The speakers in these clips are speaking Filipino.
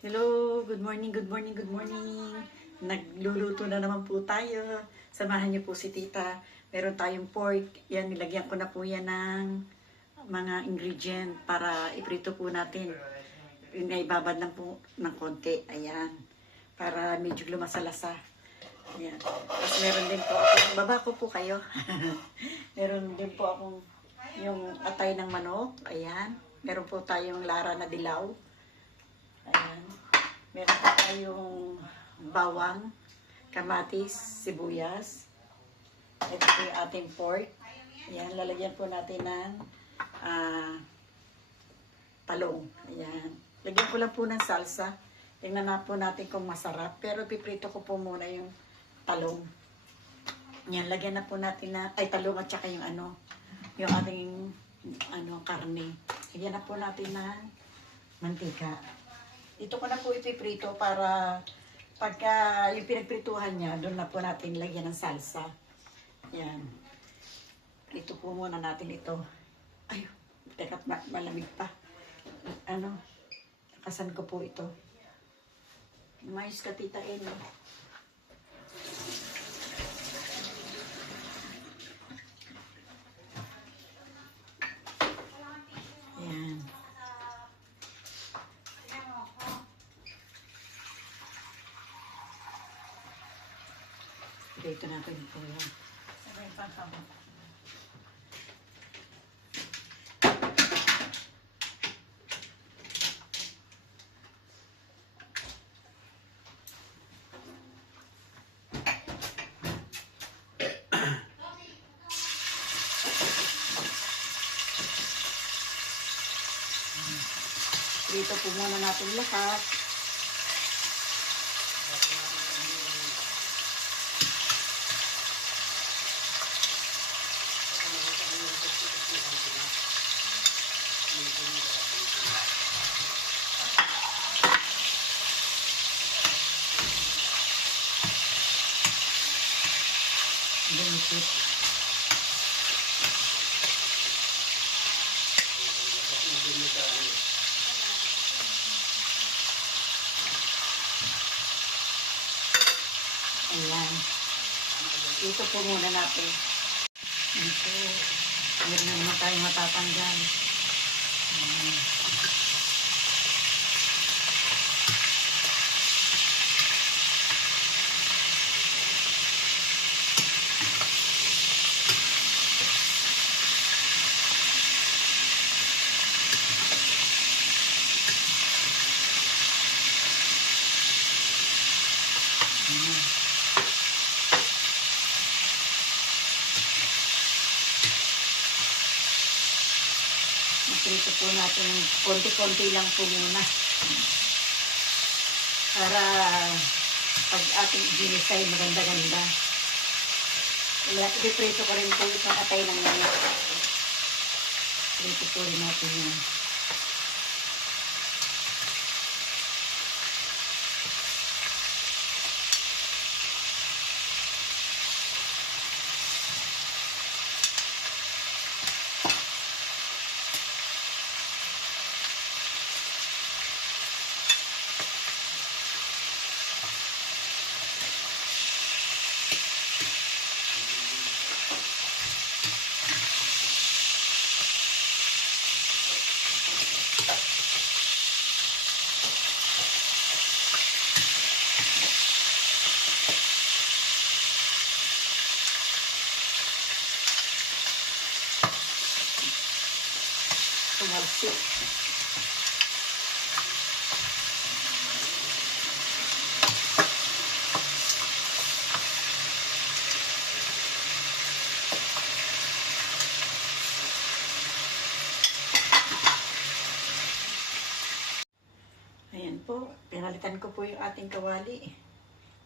Hello, good morning, good morning, good morning. Nagluluto na naman po tayo. Samahan niyo po si tita. Meron tayong pork. Yan, nilagyan ko na po yan ng mga ingredient para iprito po natin. Ibabad lang po ng konti. Ayan. Para medyo lumasalasa. Ayan. Tapos meron din po ako. Baba ko po kayo. Meron din po akong yung atay ng manok. Ayan. Meron po tayong lara na dilaw. Ayan. Meron pa tayong bawang, kamatis, sibuyas. Ito po yung ating pork. Ayan, lalagyan po natin ng talong. Ayan. Lagyan ko lang po ng salsa. Tingnan na po natin kung masarap. Pero piprito ko po muna yung talong. Ayan, lagyan na po natin na, talong at saka yung yung ating karne. Lagyan na po natin ng mantika. Ito ko na po ipiprito para pagka yung pinagprituhan niya, doon na po natin lagyan ng salsa. Yan. Prito po muna natin ito. Ay, teka, malamig pa. Nakasan ko po ito. Mais ka, tita Eno. Yan. Prito natin po yan. Sabay pa kamo. Prito po muna natin lahat. Benefit. Ayan. Ito po muna natin. Ito. Meron na naman tayong matatanggal. Ayan. Prito po natin konti-konti lang po muna. Para pag ating ginisay maganda-ganda. Iprito ko rin po itong atay ng manok. Prito po rin natin yan. Tumalsik. Ayan po, pinalitan ko po yung ating kawali.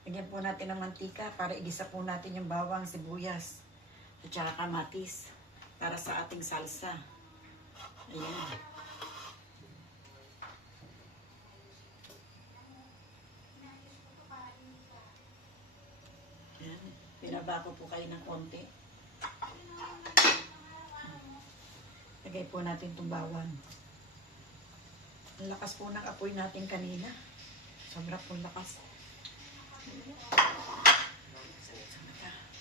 Lagyan po natin ng mantika para igisa po natin yung bawang, sibuyas at saka kamatis para sa ating salsa. Ayan. Ayan. Pinaba ko po kayo ng konti. Lagay po natin itong bawang. Ang lakas po ng apoy natin kanina. Sobra po lakas.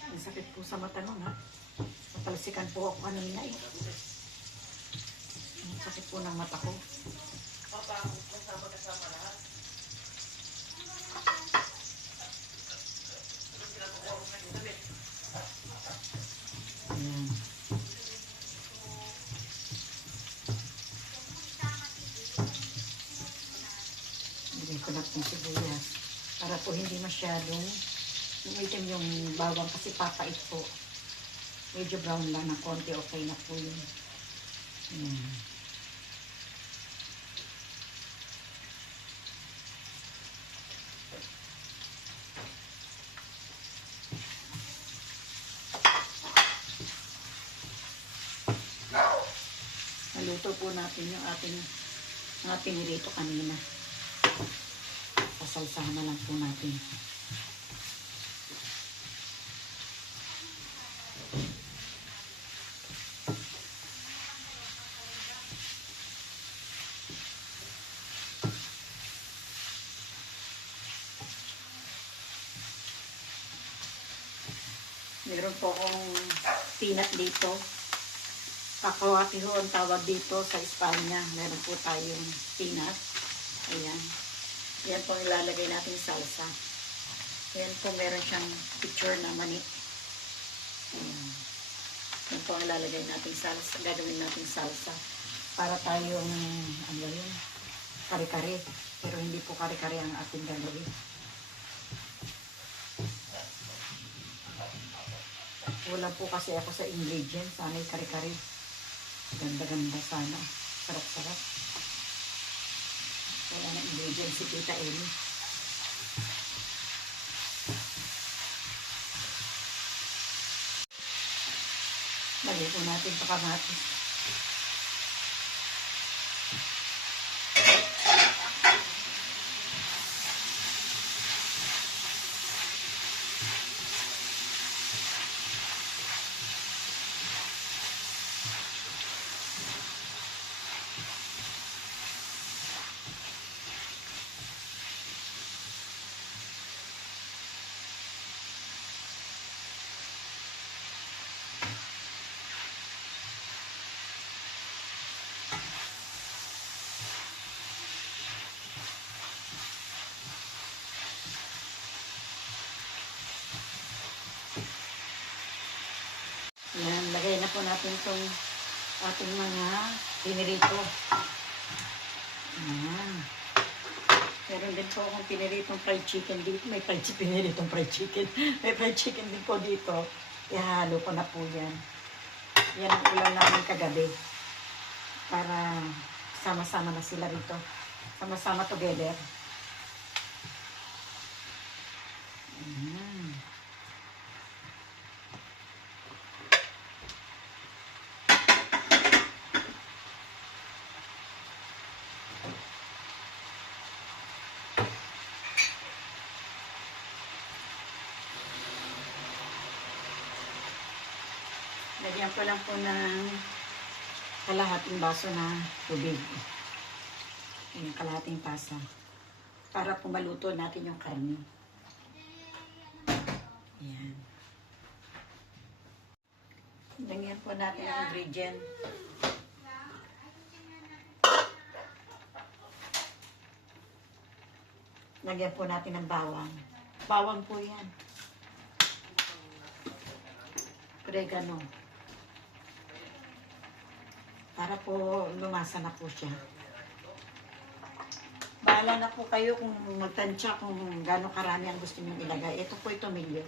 Ang sakit po sa mata nun, ha? Natalsikan po ako kanina eh. Ang sakit po ng mata ko. Ayan. Bigyan ko na pong sibuyas. Para po hindi masyadong umitim yung bawang kasi papait po. Medyo brown lang ng konti, okay na po yun. Ayan. Naluto po natin yung ating mga pinirito kanina. Pasalsahan na lang po natin. Meron po akong peanut dito. Kakawati ho ang tawag dito sa Espanya. Meron po tayong peanut. Ayan. Yan po ilalagay natin salsa. Ayan po meron siyang picture na mani. Ayan. Yan po ilalagay natin salsa. Gagawin natin salsa. Para tayong, ano yun? Kare-kare. Pero hindi po kare-kare ang ating gagawin. Wala po kasi ako sa ingredients. Sana'y kare-kare. Ganda-ganda sana. Sarap-sarap. Wala na ingredients si Tita Amy. Lagay po natin sa kamatis. Yan, lagay na po natin itong ating mga pinirito. Yan. Meron din po akong piniritong fried chicken dito. May piniritong fried chicken. May fried chicken din po dito. Ihalo ko na po yan. Yan ang ulam namin kagabi. Para sama-sama na sila rito. Sama-sama together. Yan. Lagyan ko lang po ng kalahating baso na tubig. Yung kalahating tasa. Para po maluto natin yung karne. Ayan. Lagyan po natin ang ingredient. Lagyan po natin ng bawang. Bawang po yan. Oregano. Para po lumasa na po siya. Bahala na po kayo kung magtansya kung gaano karami ang gusto nyo ilagay. Ito po ito milyo.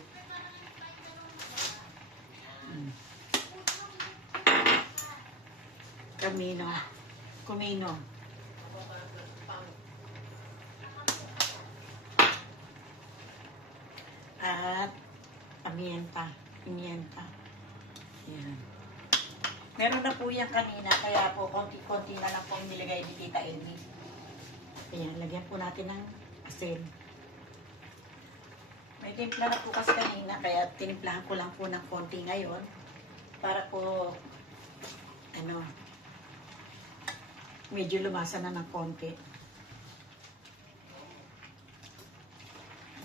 Kumino. At pimienta. Yan. Meron na po yan kanina, kaya po konti-konti na lang po nilagay ni Tita Amy. Ayan, lagyan po natin ng asin. May timpla na po kasi kanina, kaya tinimplahan ko lang po ng konti ngayon. Para po, medyo lumasa na ng konti.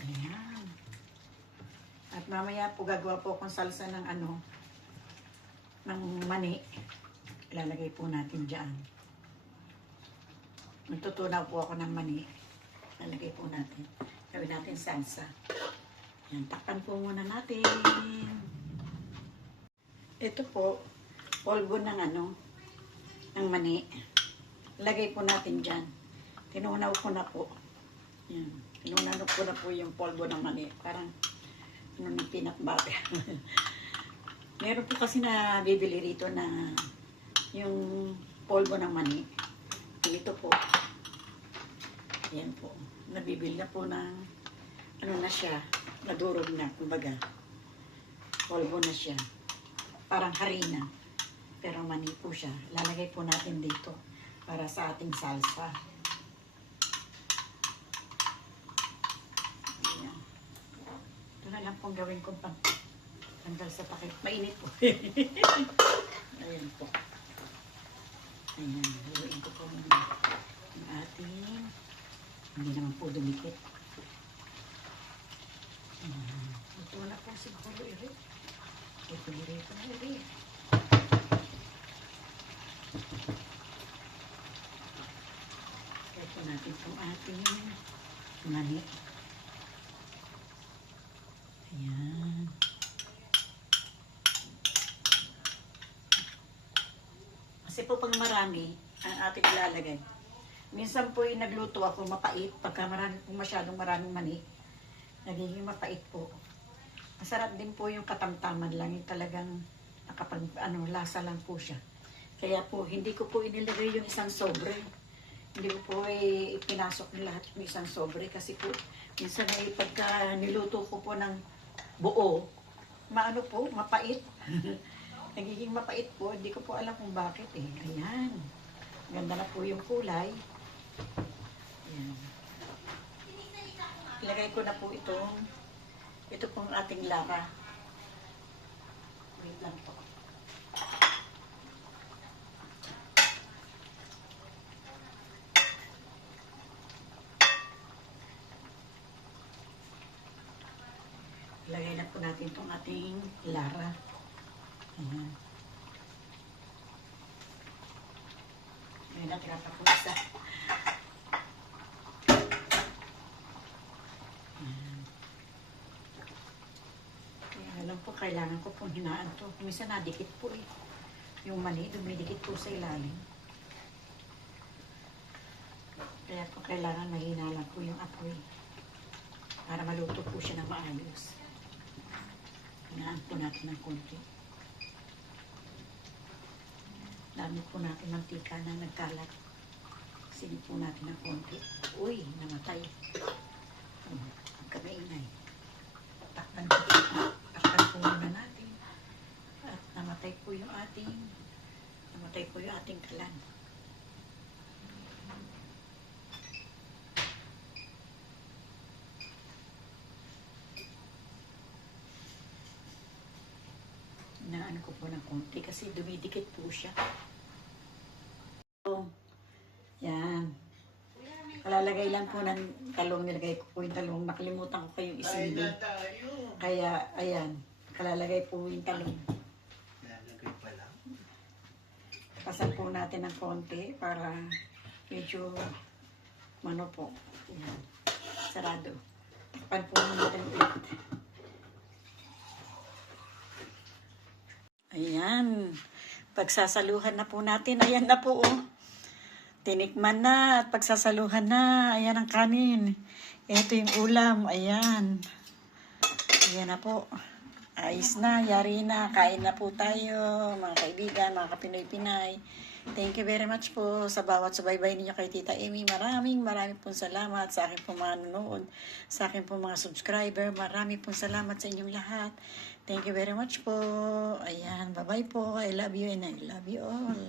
Ayan. At mamaya po gagawa po akong salsa ng ng mani. Ilalagay po natin dyan. Magtutunaw po ako ng mani. Ilalagay po natin. Gawin natin salsa. Ayan, takpan po muna natin. Ito po, polvo ng ng mani. Lagay po natin dyan. Tinunaw ko na po. Ayan. Tinunaw ko na po yung polvo ng mani. Parang ng peanut butter. Meron po kasi na bibili rito na yung polvo ng mani. Ito po. Ayan po. Nabibili na po ng na siya. Nadurog na. Kumbaga. Polvo na siya. Parang harina. Pero mani po siya. Lalagay po natin dito para sa ating salsa. Na lang pong gawin kong tanggal sa takip. Mainit po. Ayan po. Ayan. Haluin ko po yung ating hindi naman po dumikit. Ayan. Ito na po siguro iri. Ito na iri. Ito natin po ating mani. Ayan. Kasi po pag marami ang ating ilalagay. Minsan po yung nagluto ako mapait. Pagka masyadong maraming mani, nagiging mapait po. Masarap din po yung katamtaman lang. Yung talagang lasa lang po siya. Kaya po, hindi ko po inilagay yung isang sobre. Hindi ko po ipinasok ng lahat yung isang sobre. Kasi po, minsan pagka niluto ko po ng buo, mapait. Nagiging mapait po. Hindi ko po alam kung bakit eh. Ayan. Ganda na po yung kulay. Ayan. Ilagay ko na po ito pong ating lara. Wait lang po. Ilagay na po natin itong ating lara. Ayan. Ayan, natira pa po isa. Ayan. Kaya alam po, kailangan ko pong hinaan to. Minsan nadikit po eh. Yung mani, dumidikit po sa ilalim. Kaya po kailangan mahina lang po yung apoy. Para maluto po siya ng maayos. Hinaan po natin ng konti. Dami po natin mantika na nagkalat. Sili po natin ng konti. Uy, namatay. Ang kamaingay. Takpan po muna natin. At namatay po yung ating kalan. Inaano ko po ng konti kasi dumidikit po siya. So, yan. Kalalagay lang po ng talong. Nilagay ko po yung talong. Nakalimutan ko kayong isindi. Kaya, ayan. Kalalagay po yung talong. Pasal po natin ng konti para medyo po. Ayan. Sarado. Takpan po natin ulit. Ayan. Pagsasaluhan na po natin. Ayan na po. Oh. Tinikman na at pagsasaluhan na. Ayan ang kanin. Ito yung ulam. Ayan. Ayan na po. Ayos na. Yari na. Kain na po tayo. Mga kaibigan, mga kapinoy-pinay. Thank you very much po sa bawat subaybay ninyo kay Tita Amy. Maraming pong salamat sa akin pong mga nanonood, sa akin pong mga subscriber. Maraming pong salamat sa inyong lahat. Thank you very much po. Ayan, bye-bye po. I love you and I love you all.